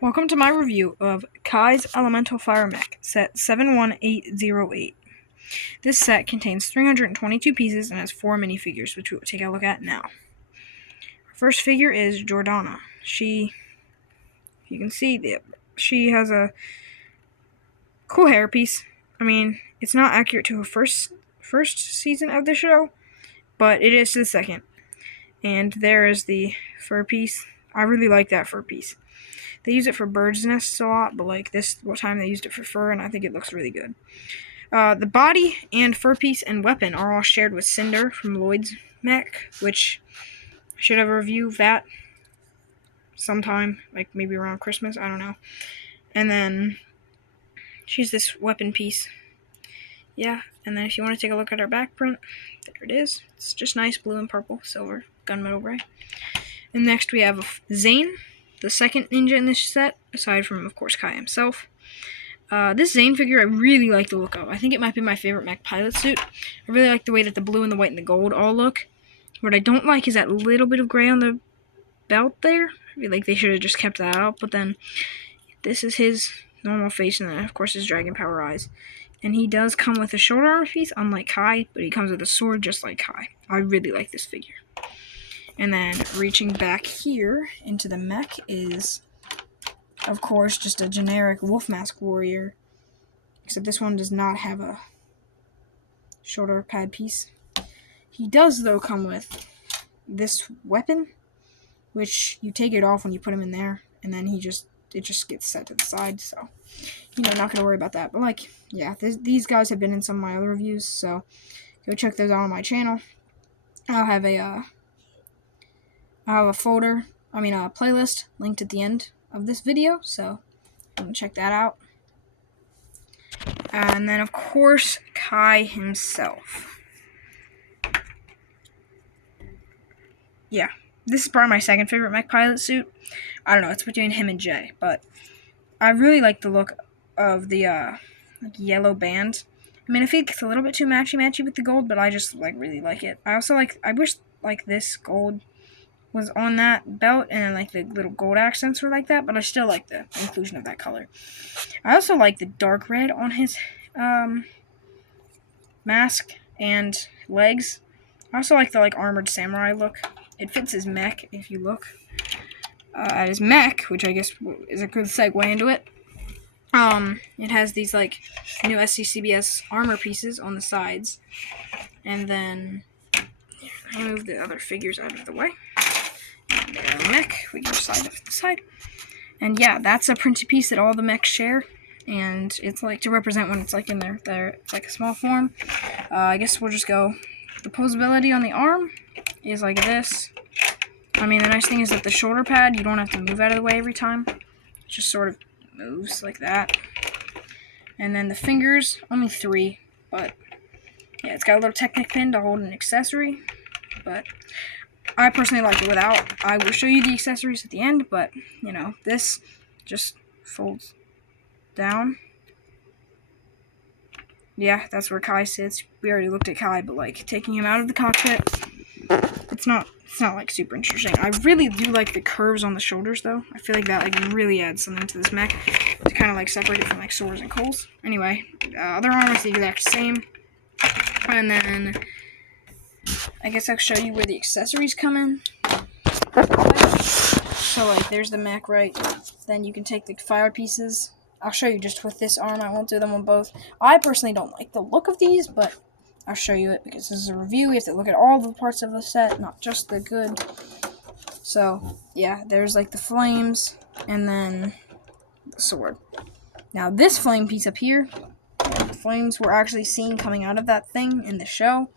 Welcome to my review of Kai's Elemental Fire Mech, set 71808. This set contains 322 pieces and has 4 minifigures, which we will take a look at now. Our first figure is Jordana. If you can see, she has a cool hairpiece. I mean, it's not accurate to her first season of the show, but it is to the second. And there is the fur piece. I really like that fur piece. They use it for birds' nests a lot, but like this time they used it for fur, and I think it looks really good. The body and fur piece and weapon are all shared with Cinder from Lloyd's Mech, which I should have a review of that sometime, like maybe around Christmas, I don't know. And then she's this weapon piece. Yeah, and then if you want to take a look at her back print, there it is. It's just nice blue and purple, silver, gunmetal gray. And next we have Zane, the second ninja in this set, aside from, of course, Kai himself. This Zane figure I really like the look of. I think it might be my favorite mech pilot suit. I really like the way that the blue and the white and the gold all look. What I don't like is that little bit of gray on the belt there. I feel like they should have just kept that out, but then this is his normal face, and then, of course, his dragon power eyes. And he does come with a shoulder armor piece, unlike Kai, but he comes with a sword just like Kai. I really like this figure. And then reaching back here into the mech is, of course, just a generic wolf mask warrior. Except this one does not have a shoulder pad piece. He does, though, come with this weapon, which you take it off when you put him in there, and then it just gets set to the side, so, not going to worry about that. But, like, yeah, these guys have been in some of my other reviews, so go check those out on my channel. I'll have a playlist linked at the end of this video, so you can check that out. And then, of course, Kai himself. Yeah, this is probably my second favorite mech pilot suit. I don't know, it's between him and Jay, but I really like the look of the yellow band. I mean, I think it's a little bit too matchy with the gold, but I just really like it. I wish this gold was on that belt, and like the little gold accents were like that, but I still like the inclusion of that color. I also like the dark red on his mask and legs. I also like the armored samurai look. It fits his mech if you look at his mech, which I guess is a good segue into it. It has these new SCCBS armor pieces on the sides, and then I move the other figures out of the way. And there's the mech. We can just slide it to the side. And yeah, that's a printed piece that all the mechs share. And it's to represent when it's in it's like a small form. I guess we'll just go. The posability on the arm is like this. I mean, the nice thing is that the shoulder pad, you don't have to move out of the way every time. It just sort of moves like that. And then the fingers, only 3. But yeah, it's got a little Technic pin to hold an accessory. But I personally like it without. I will show you the accessories at the end, but, this just folds down. Yeah, that's where Kai sits. We already looked at Kai, but, taking him out of the cockpit, it's not super interesting. I really do like the curves on the shoulders, though. I feel like that, really adds something to this mech to kind of, separate it from, swords and coals. Anyway, other armor is the exact same. And then I guess I'll show you where the accessories come in. So, there's the mech, right? Then you can take the fire pieces. I'll show you just with this arm. I won't do them on both. I personally don't like the look of these, but I'll show you it because this is a review. We have to look at all the parts of the set, not just the good. So, yeah, there's, the flames and then the sword. Now, this flame piece up here, the flames were actually seen coming out of that thing in the show.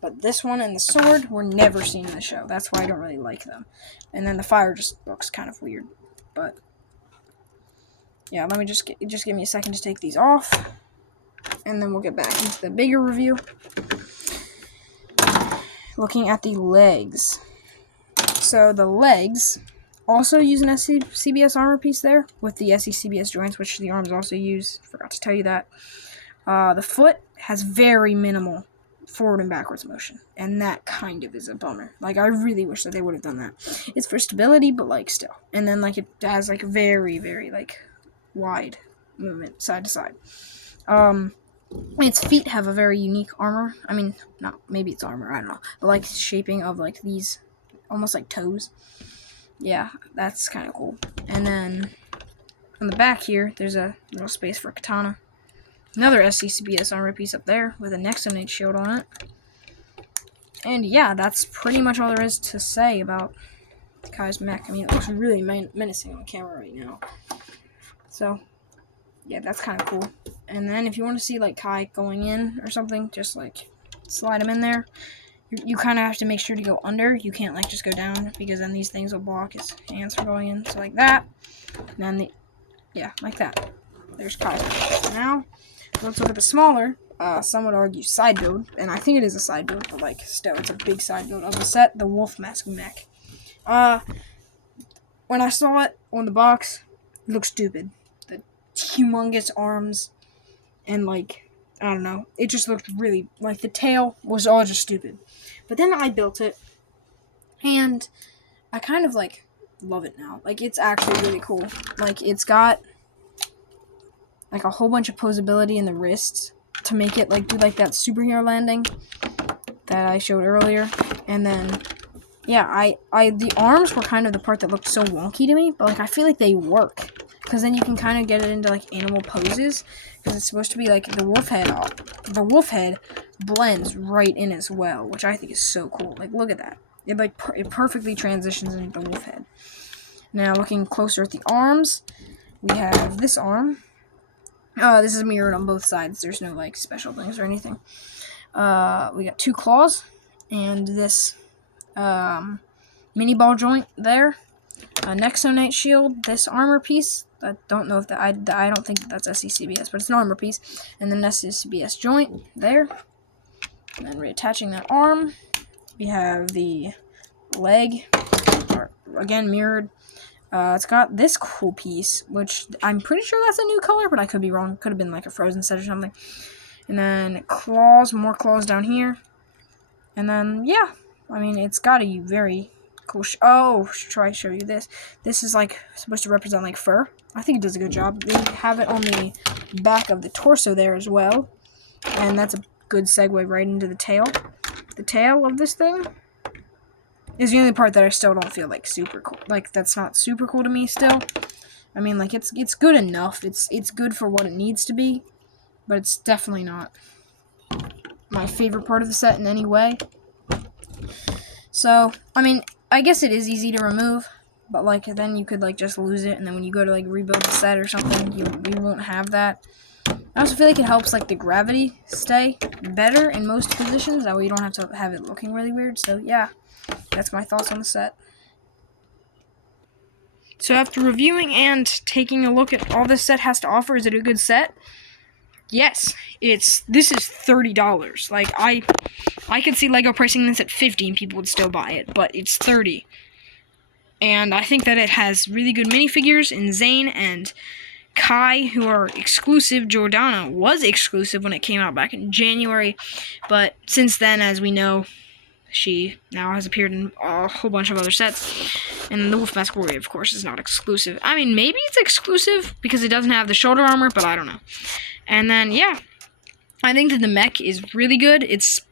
But this one and the sword were never seen in the show. That's why I don't really like them. And then the fire just looks kind of weird. But yeah, let me just give me a second to take these off, and then we'll get back into the bigger review. Looking at the legs. So the legs also use an SCCBS armor piece there with the SCCBS joints, which the arms also use. Forgot to tell you that. The foot has very minimal forward and backwards motion, and that kind of is a bummer. Like, I really wish that they would have done that. It's for stability, but like still. And then like it has like very, very like wide movement side to side. Its feet have a very unique armor. I mean, not maybe it's armor, I don't know, but like shaping of like these almost like toes. Yeah, that's kind of cool. And then on the back here, there's a little space for a katana. Another SCCBS armor piece up there with a Nexonate shield on it. And yeah, that's pretty much all there is to say about Kai's mech. I mean, it looks really menacing on camera right now. So, yeah, that's kind of cool. And then if you want to see like Kai going in or something, just like slide him in there. You kind of have to make sure to go under. You can't like just go down, because then these things will block his hands from going in. So like that. And then like that. There's Kai's mech. Now, let's look at the smaller, some would argue side build, and I think it is a side build, but like still, it's a big side build of the set, the Wolf Mask Mech. When I saw it on the box, it looked stupid. The humongous arms, and like, I don't know, it just looked really, like the tail was all just stupid. But then I built it, and I kind of like love it now. Like, it's actually really cool. Like, it's got like a whole bunch of posability in the wrists to make it like do like that superhero landing that I showed earlier. And then yeah, the arms were kind of the part that looked so wonky to me, but like I feel like they work, because then you can kind of get it into like animal poses, because it's supposed to be like the wolf head. The wolf head blends right in as well, which I think is so cool. Like, look at that. It like it perfectly transitions into the wolf head. Now looking closer at the arms, we have this arm. This is mirrored on both sides. There's no like special things or anything. We got 2 claws and this mini ball joint there. A Nexonate shield. This armor piece. I don't know if that. I don't think that's SCCBS, but it's an armor piece. And then SCCBS joint there. And then reattaching that arm, we have the leg. Again mirrored. It's got this cool piece, which I'm pretty sure that's a new color, but I could be wrong. Could have been like a frozen set or something. And then claws, more claws down here. And then, yeah, I mean, it's got a very cool... try to show you this. This is like supposed to represent like fur. I think it does a good job. They have it on the back of the torso there as well. And that's a good segue right into the tail. The tail of this thing is the only part that I still don't feel like super cool. Like, that's not super cool to me still. I mean, like, it's good enough. It's good for what it needs to be, but it's definitely not my favorite part of the set in any way. So, I mean, I guess it is easy to remove, but like then you could like just lose it, and then when you go to like rebuild the set or something, you won't have that. I also feel like it helps like the gravity stay better in most positions. That way you don't have to have it looking really weird. So yeah, that's my thoughts on the set. So after reviewing and taking a look at all this set has to offer, is it a good set? Yes, this is $30. Like, I could see LEGO pricing this at $50 and people would still buy it, but it's $30. And I think that it has really good minifigures in Zane and Kai, who are exclusive. Jordana was exclusive when it came out back in January, but since then, as we know, she now has appeared in a whole bunch of other sets. And the Wolf Mask Warrior, of course, is not exclusive. I mean, maybe it's exclusive because it doesn't have the shoulder armor, but I don't know. And then, yeah, I think that the mech is really good. It's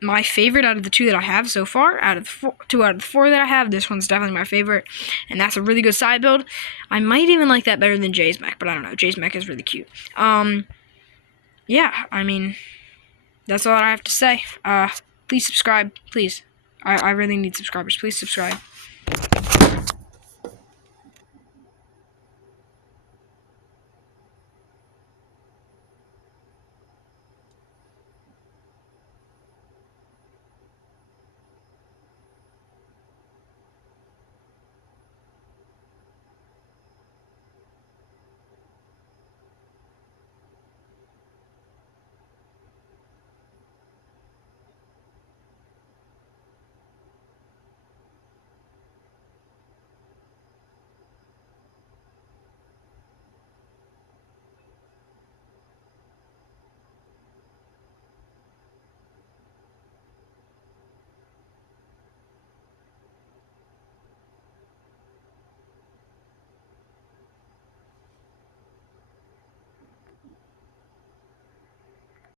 my favorite out of the 2 that I have so far. Out of the 2 out of the 4 that I have, this one's definitely my favorite. And that's a really good side build. I might even like that better than Jay's mech, but I don't know. Jay's mech is really cute. Yeah, I mean, that's all I have to say. Please subscribe, please. I really need subscribers. Please subscribe.